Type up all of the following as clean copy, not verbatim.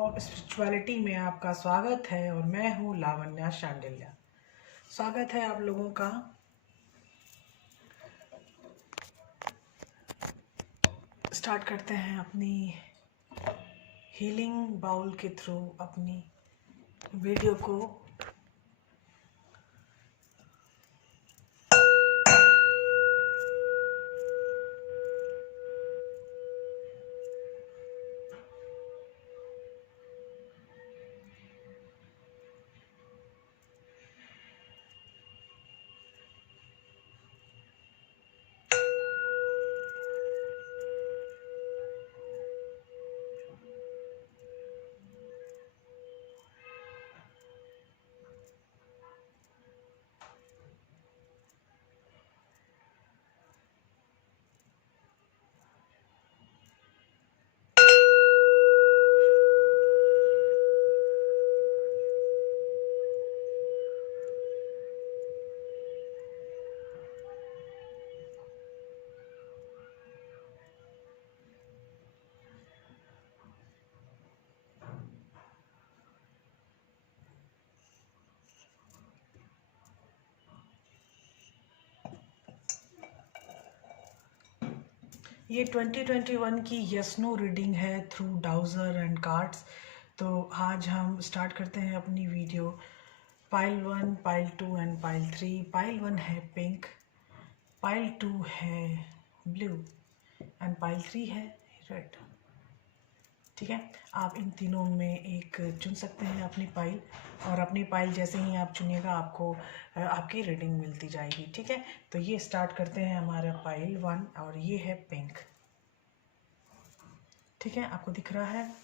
Of spirituality में आपका स्वागत है और मैं हूँ लावण्या शांडिल्या। स्वागत है आप लोगों का। स्टार्ट करते हैं अपनी हीलिंग बाउल के थ्रू अपनी वीडियो को। ये 2021 की यस नो रीडिंग है थ्रू डाउजर एंड कार्ड्स। तो आज हम स्टार्ट करते हैं अपनी video. Pile 1, pile 2 and pile 3। Pile 1 है पिंक, पाइल 2 है ब्लू एंड पाइल 3 है रेड। ठीक है, आप इन तीनों में एक चुन सकते हैं अपनी पाइल, और अपनी पाइल जैसे ही आप चुनिएगा आपको आपकी रीडिंग मिलती जाएगी। ठीक है, तो ये स्टार्ट करते हैं हमारा पाइल 1 और ये है पिंक। ठीक है, आपको दिख रहा है?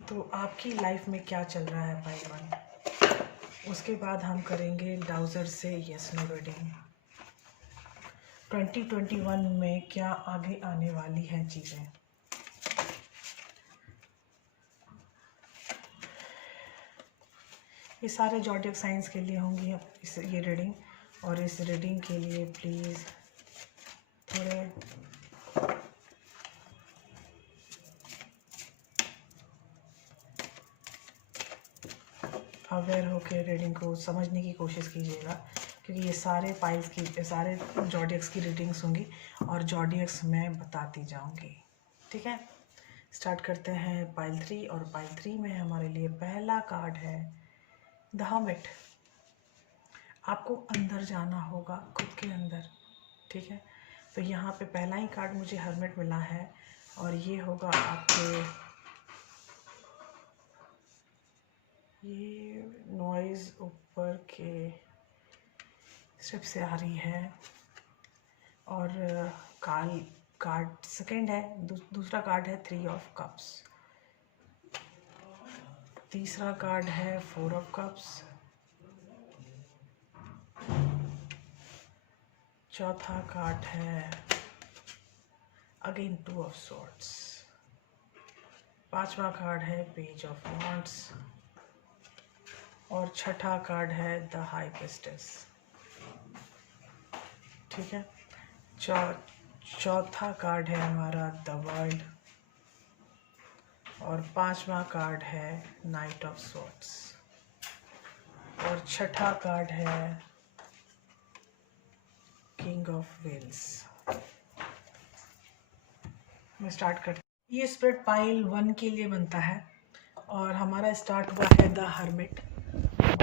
तो आपकी लाइफ में क्या चल रहा है पाइल 1। उसके बाद हम करेंगे डाउजर से यस नो रीडिंग। 2021 में क्या आगे आने वाली हैं चीज़ें। ये सारे जॉडियक साइंस के लिए होंगी ये रीडिंग, और इस रीडिंग के लिए प्लीज़ थोड़े अवेयर होकर रीडिंग को समझने की कोशिश कीजिएगा, क्योंकि ये सारे पाइल्स की सारे जॉडियक्स की रीडिंग्स होंगी और जॉडियक्स मैं बताती जाऊंगी। ठीक है, स्टार्ट करते हैं पाइल 3। और पाइल 3 में हमारे लिए पहला कार्ड है द हर्मिट। आपको अंदर जाना होगा, खुद के अंदर। ठीक है, तो यहाँ पे पहला ही कार्ड मुझे हर्मिट मिला है, और ये होगा आपके, ये नॉइज़ ऊपर के स्टेप से आ रही है। और कार्ड सेकंड है, दूसरा कार्ड है 3 ऑफ कप्स। तीसरा कार्ड है 4 ऑफ कप्स। चौथा कार्ड है अगेन 2 ऑफ सॉर्ड्स। पांचवा कार्ड है पेज ऑफ वॉन्ड्स। और छठा कार्ड है द हाई प्रीस्टेस। ठीक है, चौथा कार्ड है हमारा द वर्ल्ड। और पांचवा कार्ड है नाइट ऑफ सॉर्ड्स। और छठा कार्ड है किंग ऑफ वेल्स। मैं स्टार्ट करती हूँ। ये स्पिरिट पाइल 1 के लिए बनता है, और हमारा स्टार्ट हुआ है द हर्मिट।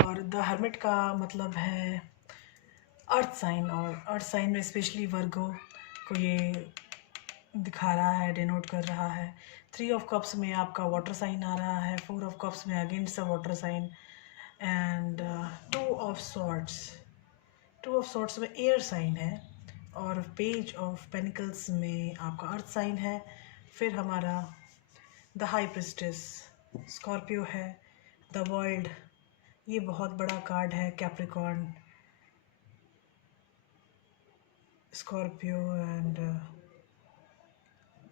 और द हर्मिट का मतलब है अर्थ साइन, और अर्थ साइन में स्पेशली वर्गो को ये दिखा रहा है, डिनोट कर रहा है। 3 ऑफ कप्स में आपका वाटर साइन आ रहा है। 4 ऑफ कप्स में against the water sign. And 2 of swords में एयर साइन है। और पेज ऑफ पेनिकल्स में आपका अर्थ साइन है। फिर हमारा द हाई प्रीस्टेस स्कॉर्पियो है। द वर्ल्ड, ये बहुत बड़ा कार्ड है, Capricorn, Scorpio and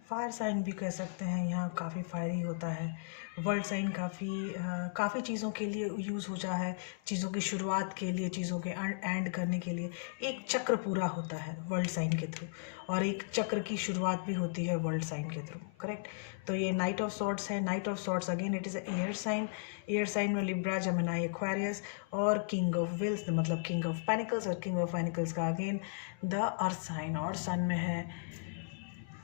fire sign भी कह सकते हैं, यहाँ काफ़ी फायरी होता है। वर्ल्ड साइन काफ़ी चीज़ों के लिए यूज़ होता है, चीज़ों की शुरुआत के लिए, चीज़ों के एंड करने के लिए एक चक्र पूरा होता है वर्ल्ड साइन के थ्रू, और एक चक्र की शुरुआत भी होती है वर्ल्ड साइन के थ्रू, करेक्ट। तो ये नाइट ऑफ सॉर्ड्स है। Knight of swords again it is air sign. Air sign में लिब्रा, जेमिनी, एक्वेरियस, और किंग ऑफ व्हील्स मतलब किंग ऑफ पेनिकल्स, और किंग ऑफ पेनिकल्स का अगेन द अर्थ साइन, और sun में है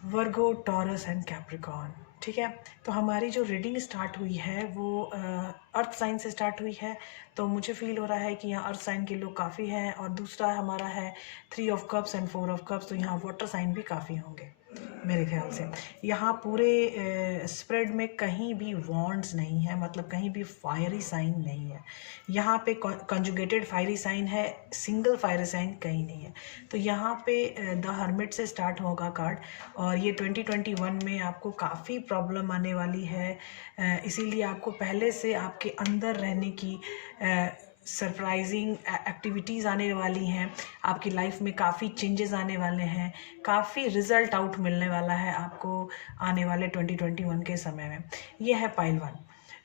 वर्गो, टॉरस एंड कैप्रिकॉर्न, ठीक है। तो हमारी जो रीडिंग स्टार्ट हुई है वो अर्थ साइन से स्टार्ट हुई है, तो मुझे फील हो रहा है कि यहाँ अर्थ साइन के लोग काफ़ी हैं। और दूसरा हमारा है 3 of cups and 4 of cups, तो यहाँ वाटर साइन भी काफ़ी होंगे मेरे ख्याल से। यहाँ पूरे स्प्रेड में कहीं भी वॉन्ड्स नहीं है, मतलब कहीं भी फायरी साइन नहीं है। यहाँ पे कंजुगेटेड फायरी साइन है, सिंगल फायरी साइन कहीं नहीं है। तो यहाँ पे द हर्मिट से स्टार्ट होगा कार्ड, और ये 2021 में आपको काफ़ी प्रॉब्लम आने वाली है, इसीलिए आपको पहले से आपके अंदर रहने की सरप्राइजिंग एक्टिविटीज़ आने वाली हैं। आपकी लाइफ में काफ़ी चेंजेस आने वाले हैं, काफ़ी रिजल्ट आउट मिलने वाला है आपको आने वाले 2021 के समय में। ये है पाइल 1।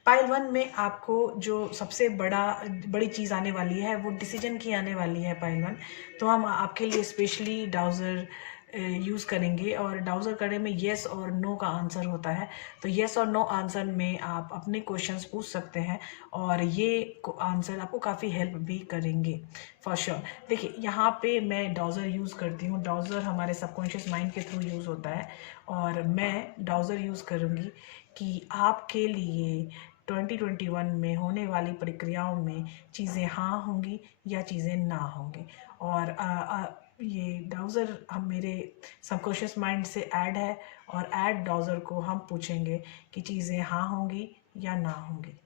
पाइल 1 में आपको जो सबसे बड़ी चीज़ आने वाली है वो डिसीजन की आने वाली है पाइल 1। तो हम आपके लिए स्पेशली डाउज़र यूज़ करेंगे, और डाउज़र करने में येस और नो का आंसर होता है। तो येस और नो आंसर में आप अपने क्वेश्चंस पूछ सकते हैं, और ये आंसर आपको काफ़ी हेल्प भी करेंगे फॉर श्योर। देखिए यहाँ पे मैं डाउज़र यूज़ करती हूँ। डाउज़र हमारे सबकॉन्शियस माइंड के थ्रू यूज़ होता है, और मैं डाउज़र यूज़ करूँगी कि आपके लिए 2021 में होने वाली प्रक्रियाओं में चीज़ें हाँ होंगी या चीज़ें ना होंगी। और ये डाउज़र हम मेरे सबकॉन्शियस माइंड से ऐड है, और ऐड डाउज़र को हम पूछेंगे कि चीज़ें हाँ होंगी या ना होंगी।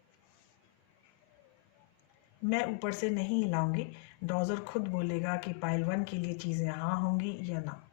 मैं ऊपर से नहीं हिलाऊंगी, डाउज़र खुद बोलेगा कि पाइल 1 के लिए चीज़ें हाँ होंगी या ना।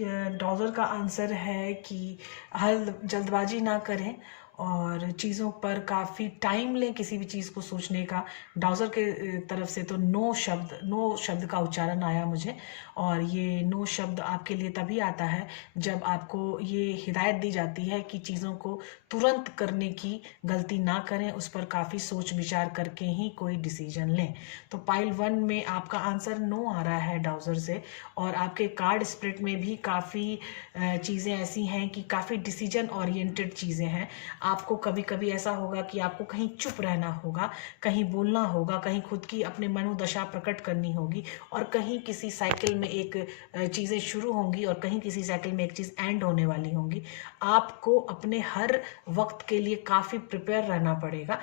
डाउज़र का आंसर है कि हल जल्दबाजी ना करें, और चीज़ों पर काफ़ी टाइम लें किसी भी चीज़ को सोचने का। डाउज़र के तरफ से तो नो शब्द का उच्चारण आया मुझे, और ये नो शब्द आपके लिए तभी आता है जब आपको ये हिदायत दी जाती है कि चीज़ों को तुरंत करने की गलती ना करें, उस पर काफ़ी सोच विचार करके ही कोई डिसीजन लें। तो पाइल 1 में आपका आंसर नो आ रहा है डाउज़र से, और आपके कार्ड स्प्लिट में भी काफ़ी चीज़ें ऐसी हैं कि काफ़ी डिसीजन ओरिएंटेड चीज़ें हैं। आपको कभी कभी ऐसा होगा कि आपको कहीं चुप रहना होगा, कहीं बोलना होगा, कहीं खुद की अपने मनोदशा प्रकट करनी होगी, और कहीं किसी साइकिल में एक चीज़ें शुरू होंगी, और कहीं किसी साइकिल में एक चीज़ एंड होने वाली होंगी। आपको अपने हर वक्त के लिए काफ़ी प्रिपेयर रहना पड़ेगा।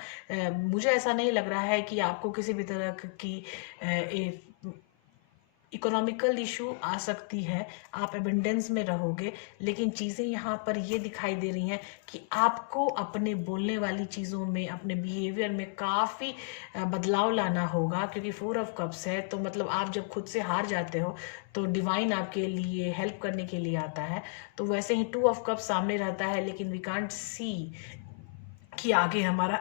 मुझे ऐसा नहीं लग रहा है कि आपको किसी भी तरह की इकोनॉमिकल इशू आ सकती है, आप एबंडेंस में रहोगे। लेकिन चीज़ें यहाँ पर ये दिखाई दे रही हैं कि आपको अपने बोलने वाली चीज़ों में, अपने बिहेवियर में काफ़ी बदलाव लाना होगा, क्योंकि 4 ऑफ कप्स है। तो मतलब आप जब खुद से हार जाते हो तो डिवाइन आपके लिए हेल्प करने के लिए आता है। तो वैसे ही 2 ऑफ कप्स सामने रहता है, लेकिन वी कांट सी कि आगे हमारा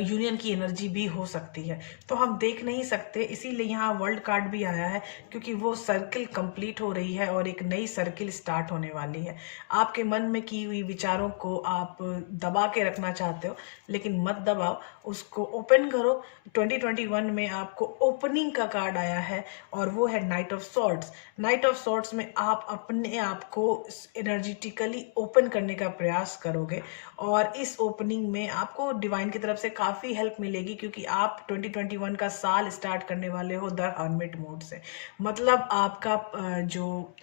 यूनियन की एनर्जी भी हो सकती है, तो हम देख नहीं सकते। इसीलिए यहाँ वर्ल्ड कार्ड भी आया है, क्योंकि वो सर्किल कंप्लीट हो रही है और एक नई सर्किल स्टार्ट होने वाली है। आपके मन में की हुई विचारों को आप दबा के रखना चाहते हो, लेकिन मत दबाओ, उसको ओपन करो। 2021 में आपको ओपनिंग का कार्ड आया है, और वो है knight of swords. Night of swords में आप अपने आप को एनर्जेटिकली ओपन करने का प्रयास करोगे, और इस ओपनिंग में आपको डिवाइन की तरफ से काफ़ी हेल्प मिलेगी, क्योंकि आप 2021 का साल स्टार्ट करने वाले हो द हर्मिट मोड से। मतलब आपका जो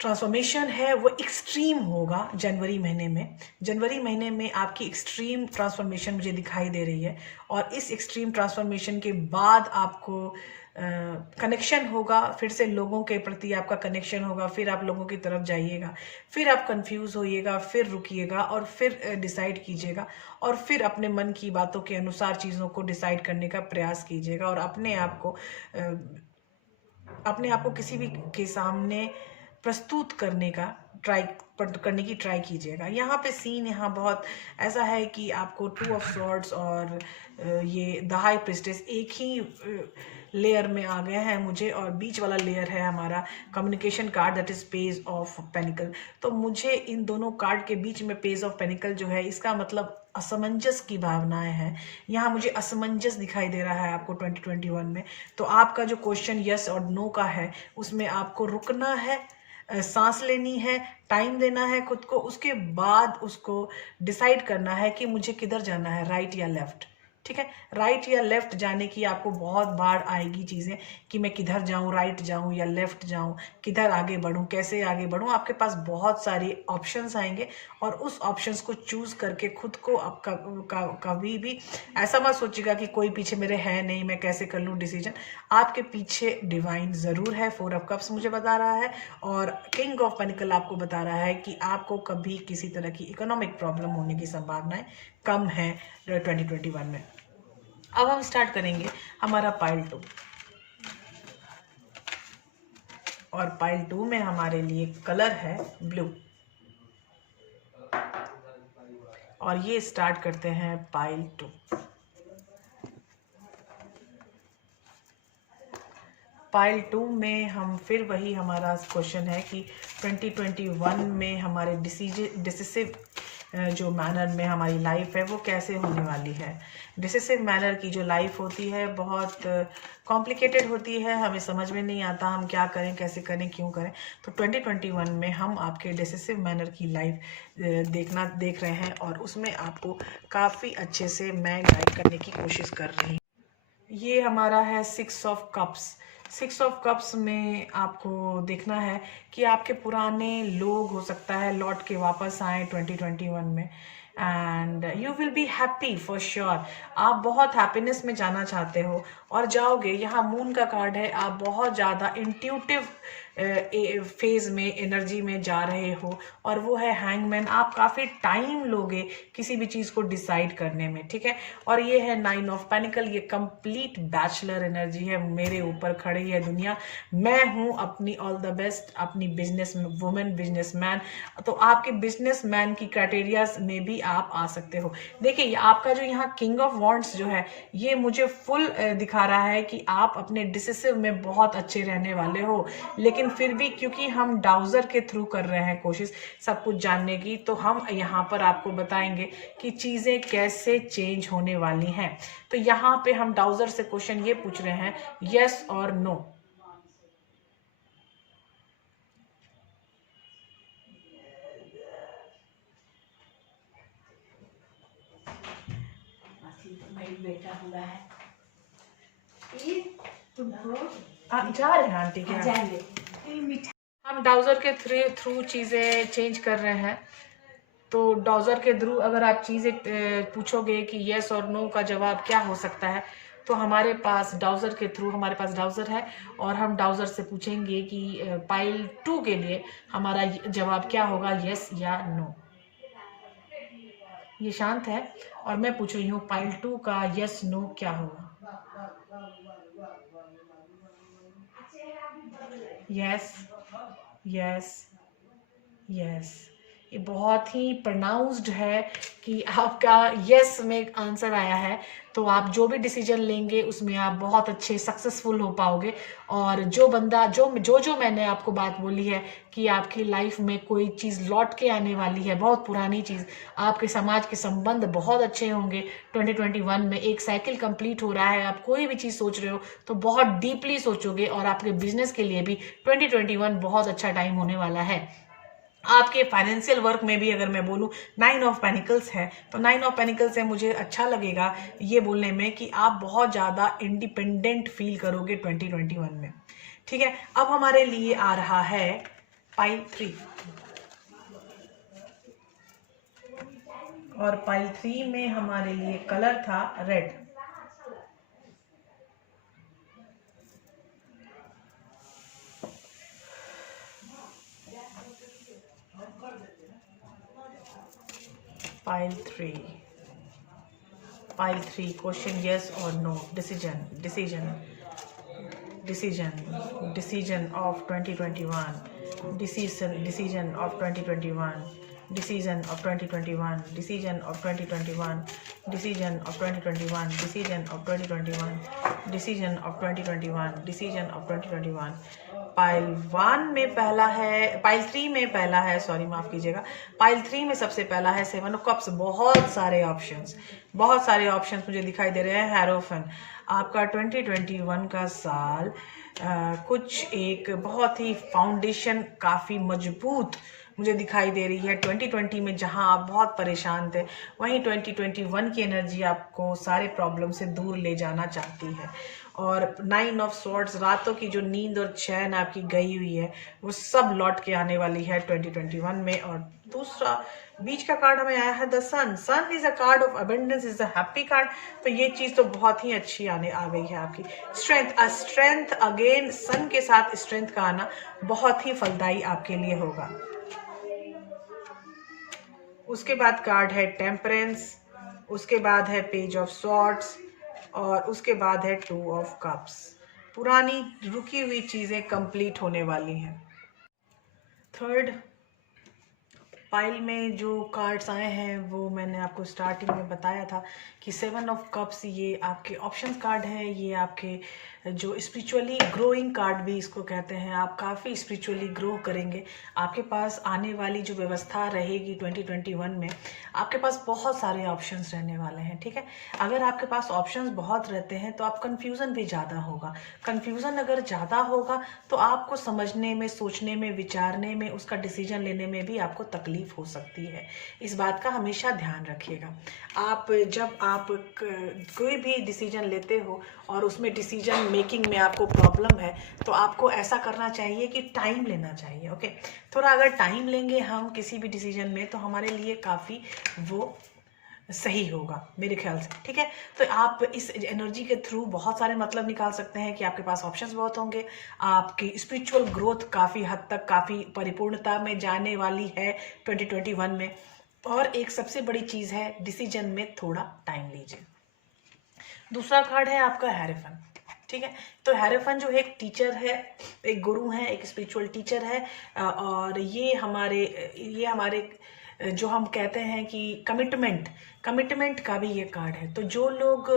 ट्रांसफॉर्मेशन है वो एक्सट्रीम होगा जनवरी महीने में। जनवरी महीने में आपकी एक्सट्रीम ट्रांसफॉर्मेशन मुझे दिखाई दे रही है, और इस एक्सट्रीम ट्रांसफॉर्मेशन के बाद आपको कनेक्शन होगा, फिर से लोगों के प्रति आपका कनेक्शन होगा, फिर आप लोगों की तरफ जाइएगा, फिर आप कंफ्यूज होइएगा, फिर रुकिएगा, और फिर डिसाइड कीजिएगा, और फिर अपने मन की बातों के अनुसार चीज़ों को डिसाइड करने का प्रयास कीजिएगा, और अपने आप को किसी भी के सामने प्रस्तुत करने का ट्राई करने की ट्राई कीजिएगा। यहाँ पे सीन यहाँ बहुत ऐसा है कि आपको 2 ऑफ स्वॉर्ड्स और ये द हाई प्रिस्टेस एक ही लेयर में आ गए हैं मुझे, और बीच वाला लेयर है हमारा communication card, that is page of panicle. तो मुझे इन दोनों कार्ड के बीच में पेज ऑफ पेनिकल जो है, इसका मतलब असमंजस की भावनाएं हैं। यहाँ मुझे असमंजस दिखाई दे रहा है आपको 2021 में। तो आपका जो क्वेश्चन यस और नो का है, उसमें आपको रुकना है, सांस लेनी है, टाइम देना है खुद को, उसके बाद उसको डिसाइड करना है कि मुझे किधर जाना है, राइट या लेफ्ट। ठीक है, राइट या लेफ्ट जाने की आपको बहुत बार आएगी चीज़ें कि मैं किधर जाऊं, राइट जाऊं या लेफ्ट जाऊं, किधर आगे बढ़ूं, कैसे आगे बढ़ूं। आपके पास बहुत सारे ऑप्शंस आएंगे और उस ऑप्शंस को चूज करके खुद को आप कभी भी ऐसा मत सोचिएगा कि कोई पीछे मेरे है नहीं, मैं कैसे कर लूं डिसीजन। आपके पीछे डिवाइन ज़रूर है, 4 ऑफ कप्स मुझे बता रहा है, और किंग ऑफ पेनिकल आपको बता रहा है कि आपको कभी किसी तरह की इकोनॉमिक प्रॉब्लम होने की संभावनाएं कम है 2021 में। अब हम स्टार्ट करेंगे हमारा पाइल 2, और पाइल 2 में हमारे लिए कलर है ब्लू, और ये स्टार्ट करते हैं पाइल 2। पाइल 2 में हम फिर वही हमारा क्वेश्चन है कि 2021 में हमारे डिसिसिव जो मैनर में हमारी लाइफ है वो कैसे होने वाली है। डिसिसिव मैनर की जो लाइफ होती है बहुत कॉम्प्लिकेटेड होती है, हमें समझ में नहीं आता हम क्या करें, कैसे करें, क्यों करें। तो 2021 में हम आपके डिसिसिव मैनर की लाइफ देख रहे हैं, और उसमें आपको काफ़ी अच्छे से मैं गाइड करने की कोशिश कर रही हूँ। ये हमारा है 6 ऑफ कप्स। 6 ऑफ कप्स में आपको देखना है कि आपके पुराने लोग हो सकता है लौट के वापस आए 2021 में, and you will be happy for sure. आप बहुत हैप्पीनेस में जाना चाहते हो और जाओगे। यहाँ मून का कार्ड है, आप बहुत ज़्यादा इंट्यूटिव फेज में, एनर्जी में जा रहे हो, और वो है हैंगमैन। आप काफ़ी टाइम लोगे किसी भी चीज़ को डिसाइड करने में, ठीक है। और ये है 9 ऑफ पेनिकल, ये कंप्लीट बैचलर एनर्जी है, मेरे ऊपर खड़ी है दुनिया, मैं हूँ अपनी ऑल द बेस्ट, अपनी बिजनेस वुमेन, बिजनेसमैन। तो आपके बिजनेसमैन की क्राइटेरियाज में भी आप आ सकते हो। देखिए आपका जो यहाँ किंग ऑफ वॉन्ड्स जो है, ये मुझे फुल दिखा रहा है कि आप अपने डिसिसिव में बहुत अच्छे रहने वाले हो, लेकिन फिर भी क्योंकि हम डाउजर के थ्रू कर रहे हैं कोशिश सब कुछ जानने की, तो हम यहाँ पर आपको बताएंगे कि चीज़ें कैसे चेंज होने वाली हैं। तो यहाँ पे हम डाउजर से क्वेश्चन ये पूछ रहे हैं, यस और नो। बेटा हुआ है जा रहे हैं आंटी के यहाँ। हम डाउजर के थ्रू चीज़ें चेंज कर रहे हैं। तो डाउजर के थ्रू अगर आप चीज़ें पूछोगे कि यस और नो का जवाब क्या हो सकता है, तो हमारे पास डाउजर के थ्रू हमारे पास डाउजर है, और हम डाउजर से पूछेंगे कि पाइल 2 के लिए हमारा जवाब क्या होगा, यस या नो। ये शांत है और मैं पूछ रही हूँ पाइल 2 का यस नो क्या होगा। यस यस यस, ये बहुत ही प्रोनाउंस्ड है कि आपका यस में आंसर आया है। तो आप जो भी डिसीजन लेंगे उसमें आप बहुत अच्छे सक्सेसफुल हो पाओगे। और जो बंदा जो मैंने आपको बात बोली है कि आपकी लाइफ में कोई चीज़ लौट के आने वाली है, बहुत पुरानी चीज़, आपके समाज के संबंध बहुत अच्छे होंगे 2021 में, एक साइकिल कंप्लीट हो रहा है, आप कोई भी चीज़ सोच रहे हो तो बहुत डीपली सोचोगे, और आपके बिजनेस के लिए भी 2021 बहुत अच्छा टाइम होने वाला है। आपके फाइनेंशियल वर्क में भी अगर मैं बोलूँ 9 ऑफ पेनिकल्स है, तो 9 ऑफ पेनिकल्स है, मुझे अच्छा लगेगा ये बोलने में कि आप बहुत ज़्यादा इंडिपेंडेंट फील करोगे 2021 में, ठीक है। अब हमारे लिए आ रहा है पाइल 3, और पाइल 3 में हमारे लिए कलर था रेड। पाइल 3 क्वेश्चन यस और no, decision of 2021, decision of 2021, decision of 2021, decision of 2021, decision of 2021, decision of 2021, decision of 2021, decision of 2021। Pile 1 में पहला है, पाइल 3 में पहला है, सॉरी माफ कीजिएगा, पाइल 3 में सबसे पहला है 7 ऑफ कप्स। बहुत सारे ऑप्शंस मुझे दिखाई दे रहे हैं। हैरोफन, आपका 2021 का साल कुछ एक बहुत ही फाउंडेशन काफ़ी मजबूत मुझे दिखाई दे रही है। 2020 में जहां आप बहुत परेशान थे, वहीं 2021 की एनर्जी आपको सारे प्रॉब्लम से दूर ले जाना चाहती है। और 9 ऑफ स्वॉर्ड्स, रातों की जो नींद और चैन आपकी गई हुई है वो सब लौट के आने वाली है 2021 में। और दूसरा बीच का कार्ड हमें आया है the sun. Sun is a card of abundance, is a happy card. तो ये चीज तो बहुत ही अच्छी आ गई है आपकी। स्ट्रेंथ अगेन, सन के साथ स्ट्रेंथ का आना बहुत ही फलदायी आपके लिए होगा। उसके बाद कार्ड है टेम्परेंस, उसके बाद है पेज ऑफ स्वॉर्ड्स, और उसके बाद है 2 ऑफ कप्स। पुरानी रुकी हुई चीजें कंप्लीट होने वाली हैं। थर्ड पाइल में जो कार्ड्स आए हैं वो मैंने आपको स्टार्टिंग में बताया था कि 7 ऑफ कप्स ये आपके ऑप्शंस कार्ड है। ये आपके जो स्पिरिचुअली ग्रोइंग कार्ड भी इसको कहते हैं। आप काफ़ी स्पिरिचुअली ग्रो करेंगे। आपके पास आने वाली जो व्यवस्था रहेगी 2021 में, आपके पास बहुत सारे ऑप्शंस रहने वाले हैं। ठीक है, अगर आपके पास ऑप्शंस बहुत रहते हैं तो आप कंफ्यूजन भी ज़्यादा होगा। कंफ्यूजन अगर ज़्यादा होगा तो आपको समझने में, सोचने में, विचारने में, उसका डिसीजन लेने में भी आपको तकलीफ हो सकती है। इस बात का हमेशा ध्यान रखिएगा। जब आप कोई भी डिसीजन लेते हो और उसमें डिसीजन मेकिंग में आपको प्रॉब्लम है, तो आपको ऐसा करना चाहिए कि टाइम लेना चाहिए। ओके, थोड़ा अगर टाइम लेंगे हम किसी भी डिसीजन में तो हमारे लिए काफ़ी वो सही होगा मेरे ख्याल से। ठीक है, तो आप इस एनर्जी के थ्रू बहुत सारे मतलब निकाल सकते हैं कि आपके पास ऑप्शंस बहुत होंगे। आपकी स्पिरिचुअल ग्रोथ काफ़ी हद तक, काफ़ी परिपूर्णता में जाने वाली है 2021 में। और एक सबसे बड़ी चीज़ है, डिसीजन में थोड़ा टाइम लीजिए। दूसरा कार्ड है आपका हैरेफन। ठीक है, तो हैरेफन जो है एक टीचर है, एक गुरु है, एक स्पिरिचुअल टीचर है। और ये हमारे जो हम कहते हैं कि कमिटमेंट का भी ये कार्ड है। तो जो लोग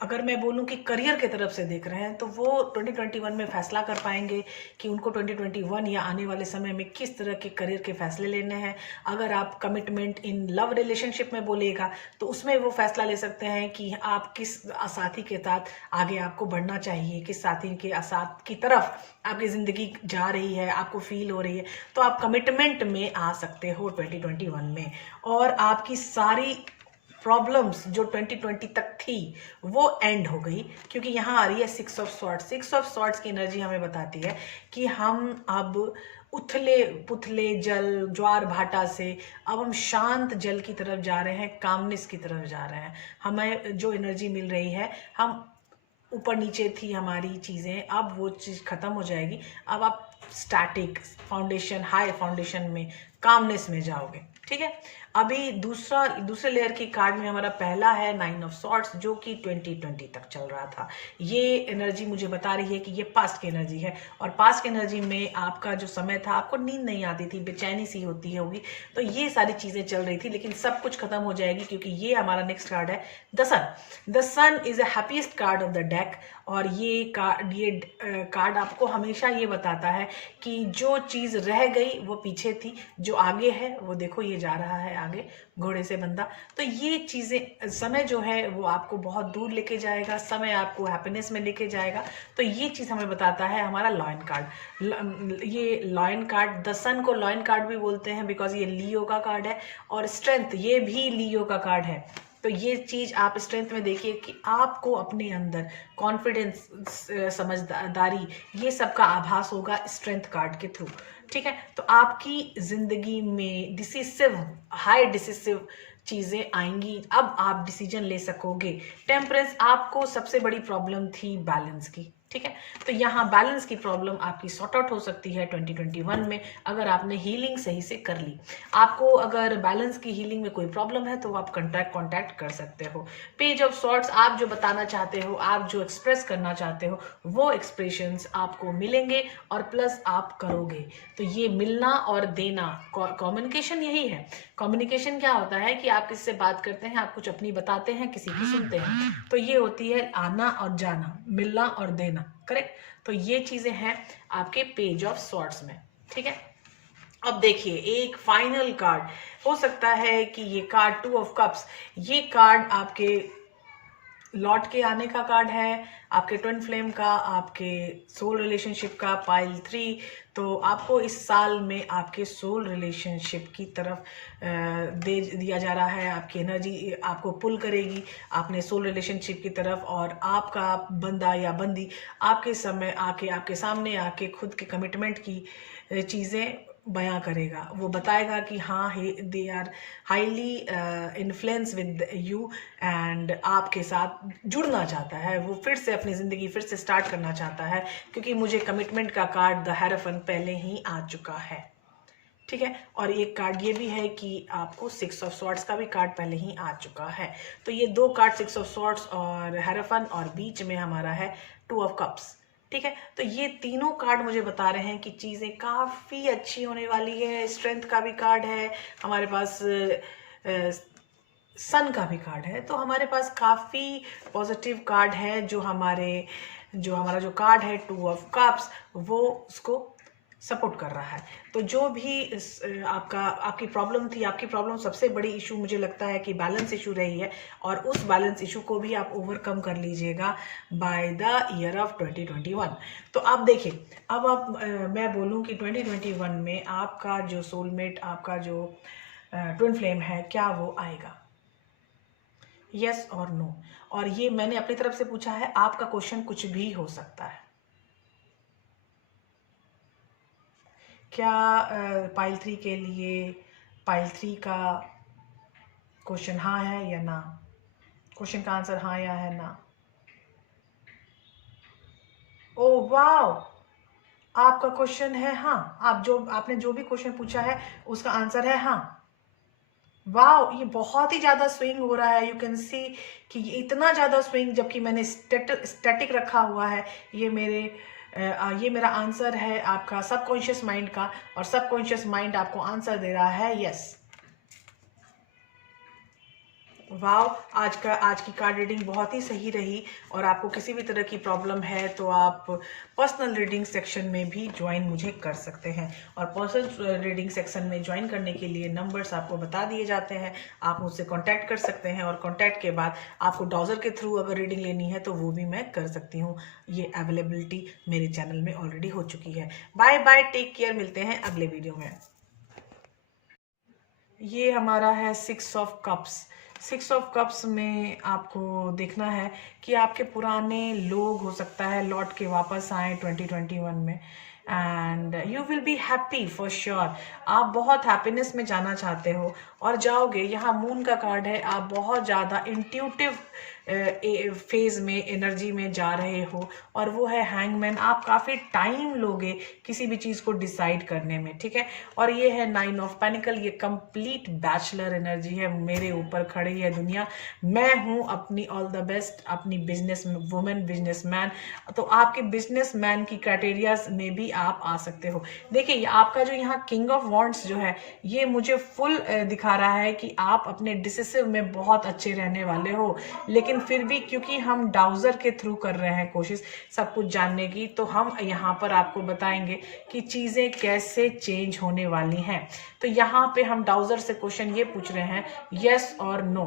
अगर मैं बोलूं कि करियर की तरफ से देख रहे हैं तो वो 2021 में फैसला कर पाएंगे कि उनको 2021 या आने वाले समय में किस तरह के करियर के फैसले लेने हैं। अगर आप कमिटमेंट इन लव रिलेशनशिप में बोलेगा तो उसमें वो फैसला ले सकते हैं कि आप किस साथी के साथ आगे आपको बढ़ना चाहिए, किस साथी के साथ की तरफ आपकी ज़िंदगी जा रही है, आपको फील हो रही है। तो आप कमिटमेंट में आ सकते हो 2021 में। और आपकी सारी प्रॉब्लम्स जो 2020 तक थी वो एंड हो गई, क्योंकि यहाँ आ रही है 6 ऑफ स्वॉर्ड्स। 6 ऑफ स्वॉर्ड्स की एनर्जी हमें बताती है कि हम अब उथले पुथले जल, ज्वार भाटा से अब हम शांत जल की तरफ जा रहे हैं, कामनेस की तरफ जा रहे हैं। हमें जो एनर्जी मिल रही है, हम ऊपर नीचे थी हमारी चीज़ें, अब वो चीज़ ख़त्म हो जाएगी। अब आप स्टैटिक फाउंडेशन, हाई फाउंडेशन में, कामनेस में जाओगे। ठीक है, अभी दूसरे लेयर की कार्ड में हमारा पहला है 9 ऑफ स्वॉर्ड्स, जो कि 2020 तक चल रहा था। ये एनर्जी मुझे बता रही है कि ये पास्ट की एनर्जी है। और पास्ट की एनर्जी में आपका जो समय था, आपको नींद नहीं आती थी, बेचैनी सी होती होगी, तो ये सारी चीज़ें चल रही थी। लेकिन सब कुछ खत्म हो जाएगी, क्योंकि ये हमारा नेक्स्ट कार्ड है the sun. The sun is a happiest card of the deck. और ये कार्ड आपको हमेशा ये बताता है कि जो चीज़ रह गई वो पीछे थी, जो आगे है वो देखो, ये जा रहा है आगे घोड़े से बंधा। तो ये चीज़ें, समय जो है वो आपको बहुत दूर लेके जाएगा, समय आपको हैप्पीनेस में लेके जाएगा। तो ये चीज़ हमें बताता है हमारा लॉयन कार्ड। ये लॉयन कार्ड, द सन को लॉयन कार्ड भी बोलते हैं बिकॉज ये लियो का कार्ड है। और स्ट्रेंथ, ये भी लियो का कार्ड है। तो ये चीज़ आप स्ट्रेंथ में देखिए कि आपको अपने अंदर कॉन्फिडेंस, समझदारी, ये सब का आभास होगा स्ट्रेंथ कार्ड के थ्रू। ठीक है, तो आपकी ज़िंदगी में हाई डिसिसिव चीज़ें आएंगी। अब आप डिसीजन ले सकोगे। टेम्परेंस, आपको सबसे बड़ी प्रॉब्लम थी बैलेंस की। ठीक है। तो यहाँ बैलेंस की प्रॉब्लम आपकी सॉर्ट आउट हो सकती है 2021 में, अगर आपने हीलिंग सही से कर ली। आपको अगर बैलेंस की हीलिंग में कोई प्रॉब्लम है तो आप कांटेक्ट कर सकते हो। पेज ऑफ सॉर्ट्स, आप जो बताना चाहते हो, आप जो एक्सप्रेस करना चाहते हो, वो एक्सप्रेशंस आपको मिलेंगे और प्लस आप करोगे। तो ये मिलना और देना, कम्युनिकेशन यही है। कम्युनिकेशन क्या होता है कि आप किससे बात करते हैं, आप कुछ अपनी बताते हैं, किसी की सुनते हैं। तो ये होती है आना और जाना, मिलना और देना, करेक्ट। तो ये चीजें हैं आपके पेज ऑफ सॉर्ट्स में, ठीक है। अब देखिए एक फाइनल कार्ड हो सकता है कि ये कार्ड 2 ऑफ कप्स, ये कार्ड आपके लौट के आने का कार्ड है, आपके ट्विन फ्लेम का, आपके सोल रिलेशनशिप का, पाइल 3। तो आपको इस साल में आपके सोल रिलेशनशिप की तरफ दे दिया जा रहा है। आपकी एनर्जी आपको पुल करेगी अपने सोल रिलेशनशिप की तरफ, और आपका बंदा या बंदी आपके समय आके, आपके सामने आके खुद के कमिटमेंट की चीज़ें बयां करेगा। वो बताएगा कि हाँ, they are highly influence with you and आपके साथ जुड़ना चाहता है। वो फिर से अपनी ज़िंदगी फिर से स्टार्ट करना चाहता है, क्योंकि मुझे कमिटमेंट का कार्ड द हेरोफेंट पहले ही आ चुका है, ठीक है। और एक कार्ड ये भी है कि आपको 6 ऑफ सॉर्ट्स का भी कार्ड पहले ही आ चुका है। तो ये 2 कार्ड 6 ऑफ सॉर्ट्स और हेरोफेंट, और बीच में हमारा है 2 ऑफ कप्स, ठीक है। तो ये तीनों कार्ड मुझे बता रहे हैं कि चीज़ें काफ़ी अच्छी होने वाली है। स्ट्रेंथ का भी कार्ड है हमारे पास, सन का भी कार्ड है। तो हमारे पास काफ़ी पॉजिटिव कार्ड है। जो हमारा जो कार्ड है 2 ऑफ कप्स, वो उसको सपोर्ट कर रहा है। तो जो भी आपकी प्रॉब्लम थी, आपकी प्रॉब्लम सबसे बड़ी इशू मुझे लगता है कि बैलेंस इशू रही है, और उस बैलेंस इशू को भी आप ओवरकम कर लीजिएगा बाय द ईयर ऑफ 2021। तो आप देखिए, अब मैं बोलूँ कि 2021 में आपका जो सोलमेट, आपका जो ट्विन फ्लेम है, क्या वो आएगा? यस और नो। और ये मैंने अपनी तरफ से पूछा है, आपका क्वेश्चन कुछ भी हो सकता है। क्या पाइल 3 के लिए पाइल 3 का क्वेश्चन हाँ है या ना? क्वेश्चन का आंसर हाँ या है ना? ओ वाओ, आपका क्वेश्चन है हाँ। आपने जो भी क्वेश्चन पूछा है उसका आंसर है हाँ। वाओ, ये बहुत ही ज्यादा स्विंग हो रहा है। यू कैन सी कि ये इतना ज्यादा स्विंग, जबकि मैंने स्टैटिक रखा हुआ है। ये मेरा आंसर है आपका सबकॉन्शियस माइंड का, और सबकॉन्शियस माइंड आपको आंसर दे रहा है यस। वाओ, आज की कार्ड रीडिंग बहुत ही सही रही। और आपको किसी भी तरह की प्रॉब्लम है तो आप पर्सनल रीडिंग सेक्शन में भी ज्वाइन मुझे कर सकते हैं। और पर्सनल रीडिंग सेक्शन में ज्वाइन करने के लिए नंबर्स आपको बता दिए जाते हैं, आप मुझसे कांटेक्ट कर सकते हैं। और कांटेक्ट के बाद आपको डाउजर के थ्रू अगर रीडिंग लेनी है तो वो भी मैं कर सकती हूँ। ये अवेलेबिलिटी मेरे चैनल में ऑलरेडी हो चुकी है। बाय बाय, टेक केयर, मिलते हैं अगले वीडियो में। ये हमारा है 6 ऑफ कप्स। 6 ऑफ कप्स में आपको देखना है कि आपके पुराने लोग हो सकता है लौट के वापस आए 2021 में, and you will be happy for sure. आप बहुत हैप्पीनेस में जाना चाहते हो और जाओगे। यहाँ मून का कार्ड है, आप बहुत ज़्यादा इंट्यूटिव फेज में, एनर्जी में जा रहे हो, और वो है हैंगमैन। आप काफ़ी टाइम लोगे किसी भी चीज़ को डिसाइड करने में, ठीक है। और ये है 9 ऑफ पेनिकल, ये कंप्लीट बैचलर एनर्जी है। मेरे ऊपर खड़ी है दुनिया, मैं हूँ अपनी ऑल द बेस्ट, अपनी बिजनेस वुमेन, बिजनेसमैन। तो आपके बिजनेसमैन की क्राइटेरियाज में भी आप आ सकते हो। देखिए आपका जो यहाँ किंग ऑफ वॉन्ड्स जो है, ये मुझे फुल दिखा रहा है कि आप अपने डिसिसिव में बहुत अच्छे रहने वाले हो। लेकिन फिर भी क्योंकि हम डाउजर के थ्रू कर रहे हैं कोशिश सब कुछ जानने की, तो हम यहाँ पर आपको बताएंगे कि चीज़ें कैसे चेंज होने वाली हैं। तो यहाँ पे हम डाउजर से क्वेश्चन ये पूछ रहे हैं, यस और नो।